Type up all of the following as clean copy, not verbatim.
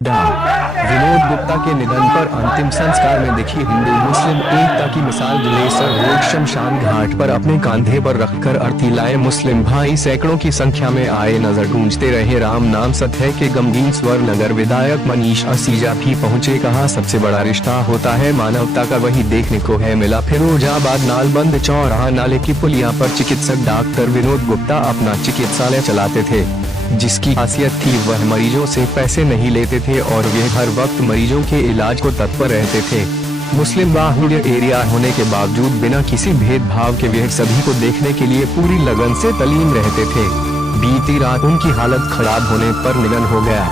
विनोद गुप्ता के निधन पर अंतिम संस्कार में दिखी हिंदू मुस्लिम एकता की मिसाल। जलेसर रोड शमशान घाट पर अपने कंधे पर रखकर अर्थी लाए मुस्लिम भाई सैकड़ों की संख्या में आए नजर। गूंजते रहे राम नाम सत्य है के गमगीन स्वर। नगर विधायक मनीष असीजा भी पहुंचे, कहा सबसे बड़ा रिश्ता होता है मानवता का, वही देखने को है मिला। फिरोजाबाद नालबंद चौराहा नाले की पुलिया पर चिकित्सक डॉक्टर विनोद गुप्ता अपना चिकित्सालय चलाते थे, जिसकी खासियत थी वह मरीजों से पैसे नहीं लेते थे और वे हर वक्त मरीजों के इलाज को तत्पर रहते थे। मुस्लिम बाहुल्य एरिया होने के बावजूद बिना किसी भेदभाव के वे सभी को देखने के लिए पूरी लगन से तल्लीन रहते थे। बीती रात उनकी हालत खराब होने पर निधन हो गया,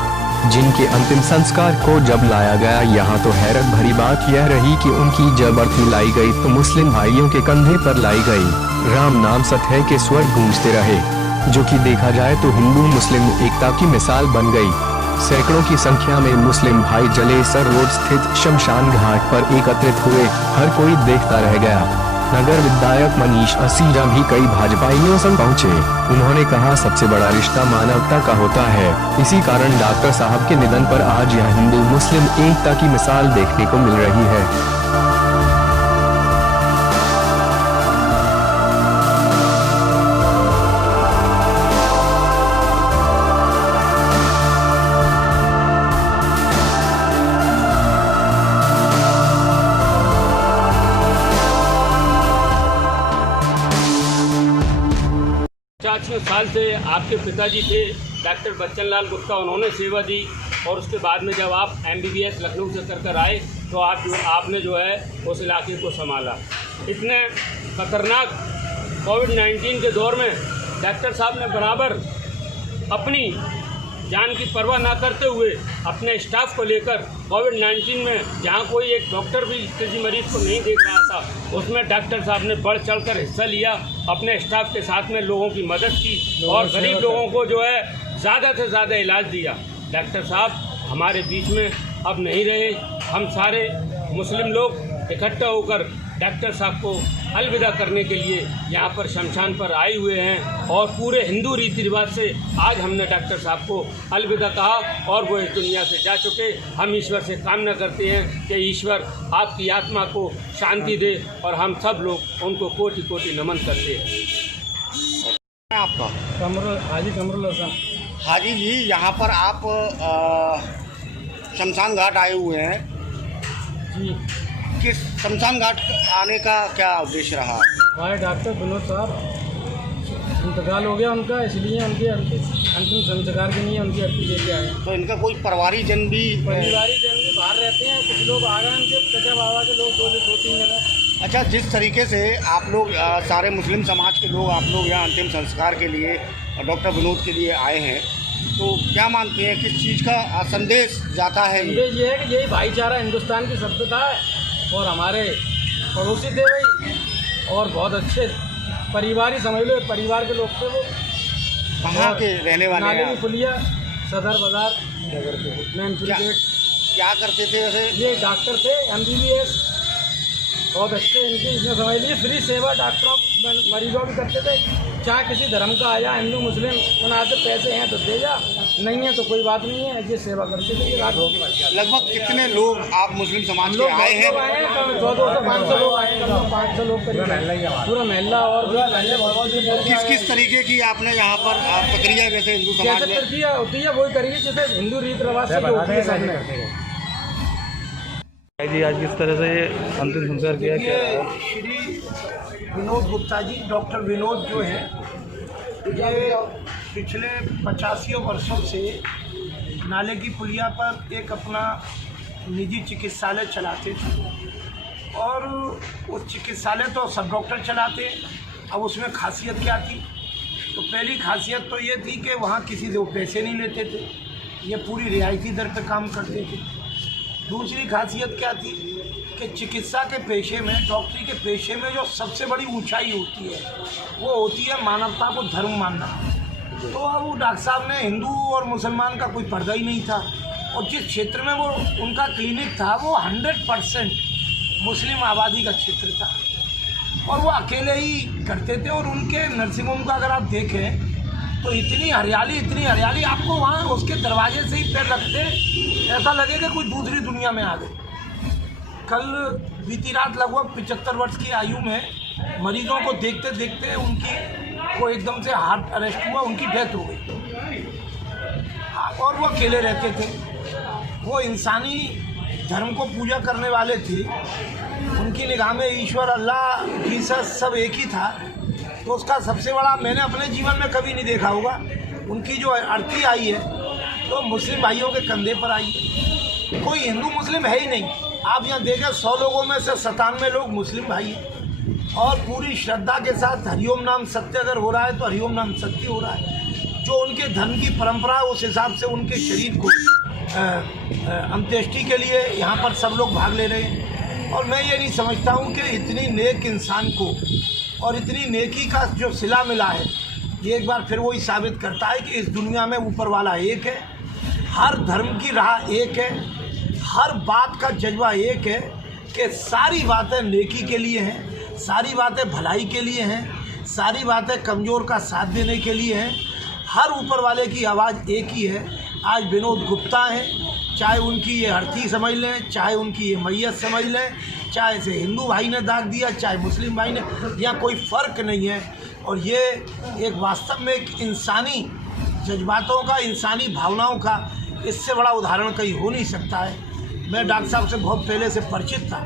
जिनके अंतिम संस्कार को जब लाया गया यहाँ तो हैरत भरी बात यह रही कि उनकी जब अर्थी लाई गई तो मुस्लिम भाइयों के कंधे पर लाई गई। राम नाम सत्य है के स्वर गूंजते रहे, जो कि देखा जाए तो हिंदू मुस्लिम एकता की मिसाल बन गई। सैकड़ों की संख्या में मुस्लिम भाई जलेसर रोड स्थित शमशान घाट पर एकत्रित हुए, हर कोई देखता रह गया। नगर विधायक मनीष असीजा भी कई भाजपाइयों संग पहुंचे। उन्होंने कहा सबसे बड़ा रिश्ता मानवता का होता है, इसी कारण डॉक्टर साहब के निधन पर आज यह हिंदू मुस्लिम एकता की मिसाल देखने को मिल रही है। साल से आपके पिताजी थे डॉक्टर बच्चन लाल गुप्ता, उन्होंने सेवा दी और उसके बाद में जब आप MBBS लखनऊ से कर आए तो आपने जो है उस इलाके को संभाला। इतने खतरनाक कोविड-19 के दौर में डॉक्टर साहब ने बराबर अपनी जान की परवाह ना करते हुए अपने स्टाफ को लेकर कोविड-19 में जहां कोई एक डॉक्टर भी किसी मरीज को नहीं देख रहा था, उसमें डॉक्टर साहब ने बढ़ चढ़कर हिस्सा लिया, अपने स्टाफ के साथ में लोगों की मदद की और गरीब लोगों को जो है ज़्यादा से ज़्यादा इलाज दिया। डॉक्टर साहब हमारे बीच में अब नहीं रहे। हम सारे मुस्लिम लोग इकट्ठा होकर डॉक्टर साहब को अलविदा करने के लिए यहाँ पर शमशान पर आए हुए हैं और पूरे हिंदू रीति रिवाज से आज हमने डॉक्टर साहब को अलविदा कहा और वो इस दुनिया से जा चुके। हम ईश्वर से कामना करते हैं कि ईश्वर आपकी आत्मा को शांति दे और हम सब लोग उनको कोटि कोटि नमन करते हैं। आपका हाजी कमरुल हसन। हाजी जी, यहाँ पर आप शमशान घाट आए हुए हैं जी, किस शमशान घाट आने का क्या उद्देश्य रहा? हमारे डॉक्टर विनोद साहब इंतकाल हो गया उनका, इसलिए उनके अंतिम संस्कार के लिए उनकी अर्थी लेके आए। तो इनका कोई परिवारिक जन भी बाहर रहते हैं, कुछ लोग आ गए उनके चचा बाबा के लोग, दो तीन जने। अच्छा, जिस तरीके से आप लोग सारे मुस्लिम समाज के लोग आप लोग यहाँ अंतिम संस्कार के लिए डॉक्टर विनोद के लिए आए हैं, तो क्या मानते हैं किस चीज़ का संदेश जाता है? ये है कि यही भाईचारा हिंदुस्तान की सभ्यता है और हमारे पड़ोसी थे भाई और बहुत अच्छे परिवार ही समझ लो, परिवार के लोग थे वो। कहाँ के रहने वाले हैं? नाली पुलिया सदर बाजार मैन। क्या करते थे वैसे? ये डॉक्टर थे MBBS, बहुत अच्छे। इनकी इसमें समझ लीजिए फ्री सेवा डॉक्टरों मरीजों भी करते थे, चाहे किसी धर्म का आया, हिंदू मुस्लिम, उन्हें पैसे हैं तो दे जा, नहीं है तो कोई बात नहीं है, ये सेवा करते थे। लगभग कितने लोग आप मुस्लिम समाज के आए हैं? 200 से 500 लोग आए हैं, 500 लोग पूरा महिला और किस तरीके की आपने यहाँ पर प्रक्रिया जैसे हिंदू समाज में प्रक्रिया होती है वही करिए जैसे हिंदू रीति रिवाज से होती है। जी, आज किस तरह से ये अंतिम संस्कार किया? श्री विनोद गुप्ता जी, डॉक्टर विनोद जो है ये पिछले 85 वर्षों से नाले की पुलिया पर एक अपना निजी चिकित्सालय चलाते थे और उस चिकित्सालय तो सब डॉक्टर चलाते। अब उसमें खासियत क्या थी? तो पहली खासियत तो ये थी कि वहाँ किसी से वो पैसे नहीं लेते थे, ये पूरी रियायती दर पे काम करते थे। दूसरी खासियत क्या थी कि चिकित्सा के पेशे में, डॉक्टरी के पेशे में जो सबसे बड़ी ऊंचाई होती है वो होती है मानवता को धर्म मानना। तो अब वो डॉक्टर साहब ने हिंदू और मुसलमान का कोई पर्दा ही नहीं था और जिस क्षेत्र में वो उनका क्लिनिक था वो 100% मुस्लिम आबादी का क्षेत्र था और वो अकेले ही करते थे। और उनके नर्सिंग होम का अगर आप देखें तो इतनी हरियाली आपको वहाँ उसके दरवाजे से ही पैर रखते ऐसा लगे कि कोई दूसरी दुनिया में आ गए। कल बीती रात लगभग 75 वर्ष की आयु में मरीजों को देखते देखते उनकी को एकदम से हार्ट अरेस्ट हुआ, उनकी डेथ हो गई। और वो अकेले रहते थे। वो इंसानी धर्म को पूजा करने वाले थे। उनकी निगाह में ईश्वर, अल्लाह, जीसस सब एक ही था। तो उसका सबसे बड़ा मैंने अपने जीवन में कभी नहीं देखा होगा। उनकी जो अर्थी आई है तो मुस्लिम भाइयों के कंधे पर आई है। कोई हिंदू मुस्लिम है ही नहीं। आप यहाँ देखें 100 लोगों में से 97 लोग मुस्लिम भाई हैं और पूरी श्रद्धा के साथ हरिओम नाम सत्य अगर हो रहा है तो हरिओम नाम सत्य हो रहा है। जो उनके धर्म की परंपरा है उस हिसाब से उनके शरीर को अंत्येष्टि के लिए यहाँ पर सब लोग भाग ले रहे हैं। और मैं ये नहीं समझता हूँ कि इतनी नेक इंसान को और इतनी नेकी का जो सिला मिला है, ये एक बार फिर वही साबित करता है कि इस दुनिया में ऊपर वाला एक है। हर धर्म की राह एक है। हर बात का जज्बा एक है कि सारी बातें नेकी के लिए हैं, सारी बातें भलाई के लिए हैं, सारी बातें कमज़ोर का साथ देने के लिए हैं। हर ऊपर वाले की आवाज़ एक ही है। आज विनोद गुप्ता हैं, चाहे उनकी ये अर्थी समझ लें, चाहे उनकी ये मैयत समझ लें, चाहे से हिंदू भाई ने दाग दिया, चाहे मुस्लिम भाई ने, यहाँ कोई फ़र्क नहीं है। और ये एक वास्तव में एक इंसानी जज्बातों का, इंसानी भावनाओं का इससे बड़ा उदाहरण कहीं हो नहीं सकता है। मैं डॉक्टर साहब से बहुत पहले से परिचित था।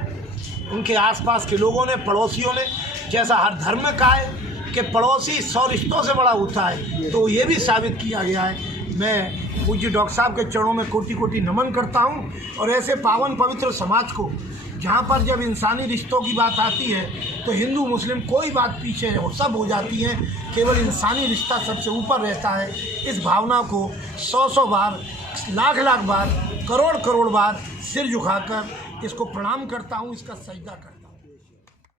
उनके आसपास के लोगों ने, पड़ोसियों ने, जैसा हर धर्म में कहा है कि पड़ोसी 100 रिश्तों से बड़ा होता है, तो ये भी साबित किया गया है। मैं पूज्य डॉक्टर साहब के चरणों में कोटि कोटि नमन करता हूँ। और ऐसे पावन पवित्र समाज को, जहाँ पर जब इंसानी रिश्तों की बात आती है तो हिंदू मुस्लिम कोई बात पीछे सब हो जाती है, केवल इंसानी रिश्ता सबसे ऊपर रहता है। इस भावना को 100 बार, लाख बार, करोड़ बार सिर झुकाकर इसको प्रणाम करता हूँ, इसका सजदा करता हूँ।